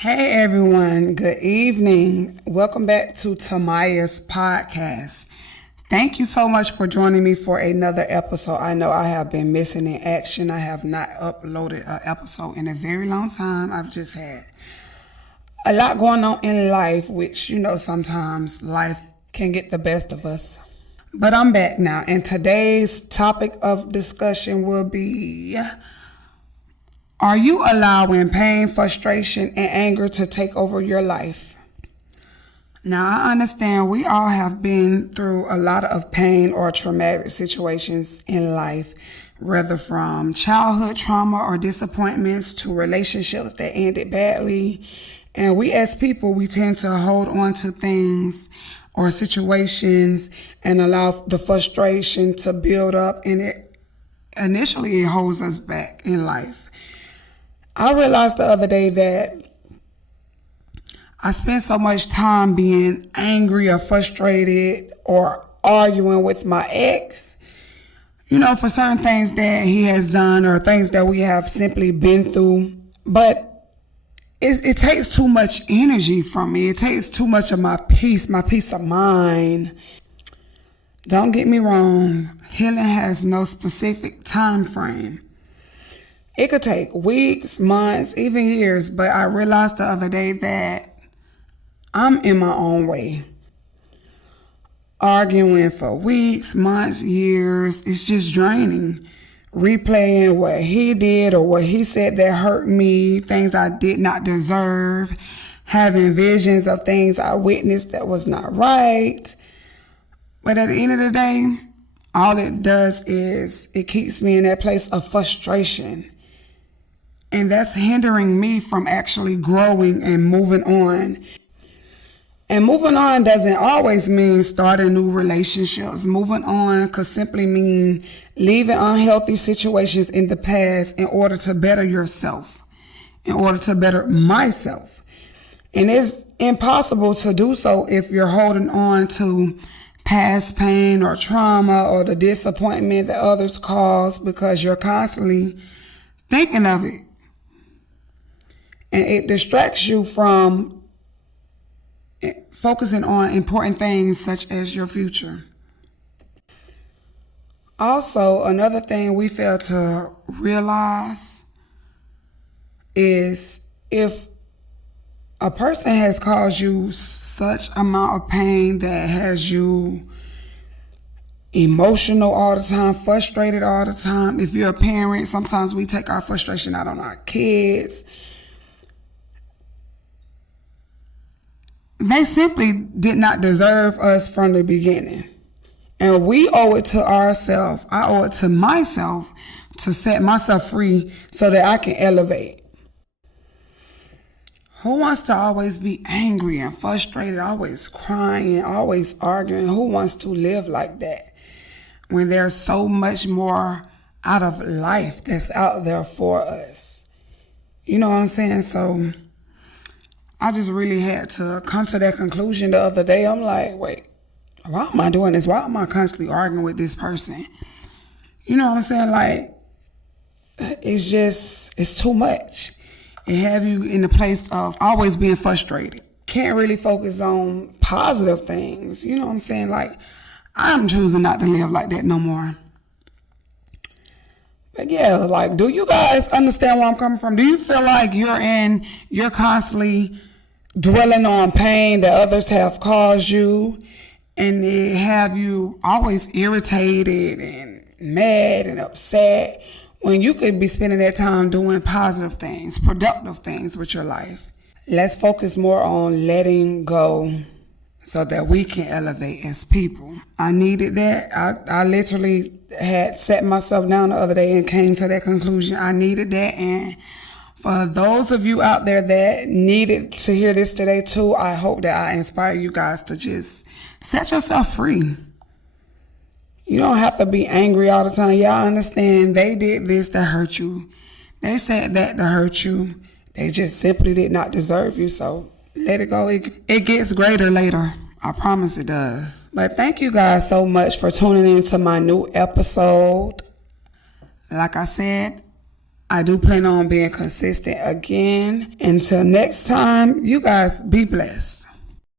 Hey everyone, good evening. Welcome back to Tamaya's podcast. Thank you so much for joining me for another episode. I know I have been missing in action. I have not uploaded an episode in a very long time. I've just had a lot going on in life, which, sometimes life can get the best of us. But I'm back now, and today's topic of discussion will be: are you allowing pain, frustration, and anger to take over your life? Now, I understand we all have been through a lot of pain or traumatic situations in life, whether from childhood trauma or disappointments to relationships that ended badly. And we as people, we tend to hold on to things or situations and allow the frustration to build up, and it holds us back in life. I realized the other day that I spent so much time being angry or frustrated or arguing with my ex, for certain things that he has done or things that we have simply been through. But it takes too much energy from me. It takes too much of my peace of mind. Don't get me wrong, healing has no specific time frame. It could take weeks, months, even years, but I realized the other day that I'm in my own way. Arguing for weeks, months, years, it's just draining. Replaying what he did or what he said that hurt me, things I did not deserve, having visions of things I witnessed that was not right. But at the end of the day, all it does is it keeps me in that place of frustration. And that's hindering me from actually growing and moving on. And moving on doesn't always mean starting new relationships. Moving on could simply mean leaving unhealthy situations in the past in order to better yourself, in order to better myself. And it's impossible to do so if you're holding on to past pain or trauma or the disappointment that others caused, because you're constantly thinking of it. And it distracts you from focusing on important things such as your future. Also, another thing we fail to realize is if a person has caused you such amount of pain that has you emotional all the time, frustrated all the time. If you're a parent, sometimes we take our frustration out on our kids. They simply did not deserve us from the beginning. And we owe it to ourselves. I owe it to myself to set myself free so that I can elevate. Who wants to always be angry and frustrated, always crying, always arguing? Who wants to live like that when there's so much more out of life that's out there for us? You know what I'm saying? So I just really had to come to that conclusion the other day. I'm like, wait, why am I doing this? Why am I constantly arguing with this person? You know what I'm saying? Like, it's too much. It have you in the place of always being frustrated. Can't really focus on positive things. You know what I'm saying? Like, I'm choosing not to live like that no more. But yeah, like, do you guys understand where I'm coming from? Do you feel like you're constantly dwelling on pain that others have caused you, and they have you always irritated and mad and upset, when you could be spending that time doing positive things, productive things with your life? Let's focus more on letting go so that we can elevate as people. I needed that. I literally had set myself down the other day and came to that conclusion. I needed that. And for those of you out there that needed to hear this today too, I hope that I inspire you guys to just set yourself free. You don't have to be angry all the time. Y'all understand they did this to hurt you. They said that to hurt you. They just simply did not deserve you. So let it go. It gets greater later. I promise it does. But thank you guys so much for tuning in to my new episode. Like I said, I do plan on being consistent again. Until next time, you guys be blessed.